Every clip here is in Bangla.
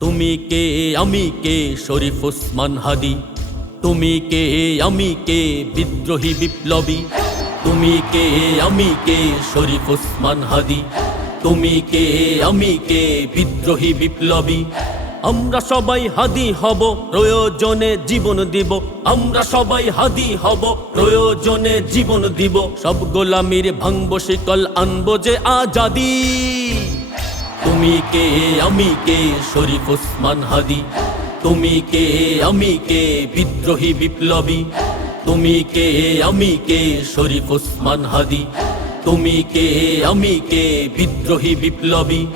তুমি কে আমি কে শরীফ ওসমান হাদি? তুমি কে আমি কে বিদ্রোহী বিপ্লবী? তুমি কে আমি কে শরীফ ওসমান হাদি? তুমি কে আমি কে বিদ্রোহী বিপ্লবী? আমরা সবাই হাদি হব, প্রয়োজনে জীবন দিব। আমরা সবাই হাদি হব, প্রয়োজনে জীবন দিব। সব গোলামির ভাঙব শিকল আনব যে আজাদি। তুমি কে? আমি কে? শরীফ ওসমান হাদি। তুমি কে? আমি কে? বিদ্রোহী বিপ্লবী। তুমি কে? আমি কে? শরীফ ওসমান হাদি। তুমি কে? আমি কে? বিদ্রোহী বিপ্লবী।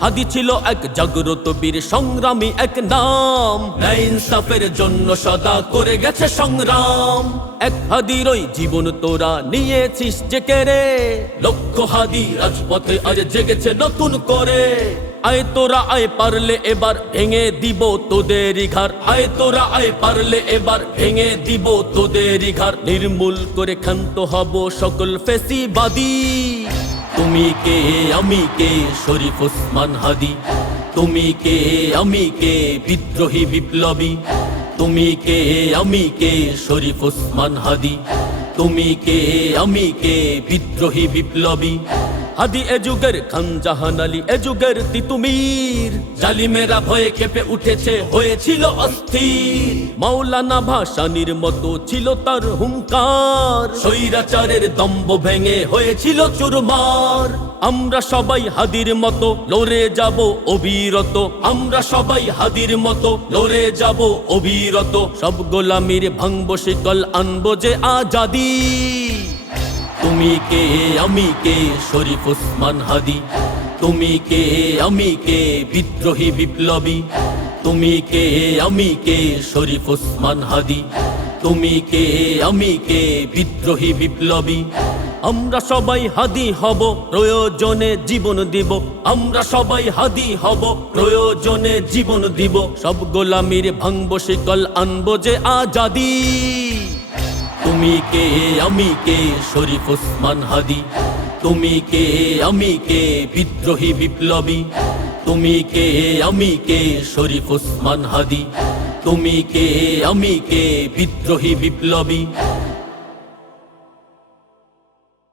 হাদি ছিল এক জাগ্রত বীর, সংগ্রামী এক নাম। ইনসাফের জন্য সদা করে গেছে সংগ্রাম। এক হাদির ওই জীবন তোরা নিয়েছিস যে কেড়ে। হাদি রাজপথে আজ জেগেছে নতুন করে। আয় তোরা, আয় পারলে এবার ভেঙে দিব তোদেরই ঘর আয় তোরা, আয় পারলে এবার ভেঙে দিব তোদেরই ঘর নির্মূল করে ক্ষান্ত হব সকল ফেসিবাদী। তুমি কে? আমি কে? শরীফ ওসমান হাদি। তুমি কে? আমি কে? বিদ্রোহী বিপ্লবী। তুমি কে? আমি কে? শরীফ ওসমান হাদি। তুমি কে? আমি কে? বিদ্রোহী বিপ্লবী। হাদি এযুগের খানজাহান খান জাহান আলী এযুগের তিতুমির। জালিমেরা ভয়ে খেপে উঠেছে, হয়েছিল অস্থির। মাওলানা ভাসানির মতো ছিল তার হুঙ্কার। স্বৈরাচারের দম্ভ ভেঙে হয়েছিল চুরমার। আমরা সবাই হাদির মতো, লড়ে যাব অবিরত। আমরা সবাই হাদির মতো, লড়ে যাব অবিরত। সব গোলামির ভাঙব শিকল, আনব যে আজাদি। তুমি কে? আমি কে? শরীফ ওসমান হাদি। তুমি কে? আমি কে? বিদ্রোহী বিপ্লবী। তুমি কে? আমি কে? শরীফ ওসমান হাদি। তুমি কে? আমি কে? বিদ্রোহী বিপ্লবী। আমরা সবাই হাদি হব, প্রয়োজনে জীবন দিব। আমরা সবাই হাদি হব, প্রয়োজনে জীবন দিব। সব গোলামির ভাঙব শিকল, আনব যে আজাদি। তুমি কে? আমি কে? শরীফ ওসমান হাদি। তুমি কে? আমি কে? বিদ্রোহী বিপ্লবী। তুমি কে? আমি কে? শরীফ ওসমান হাদি। তুমি কে? আমি কে? বিদ্রোহী বিপ্লবী।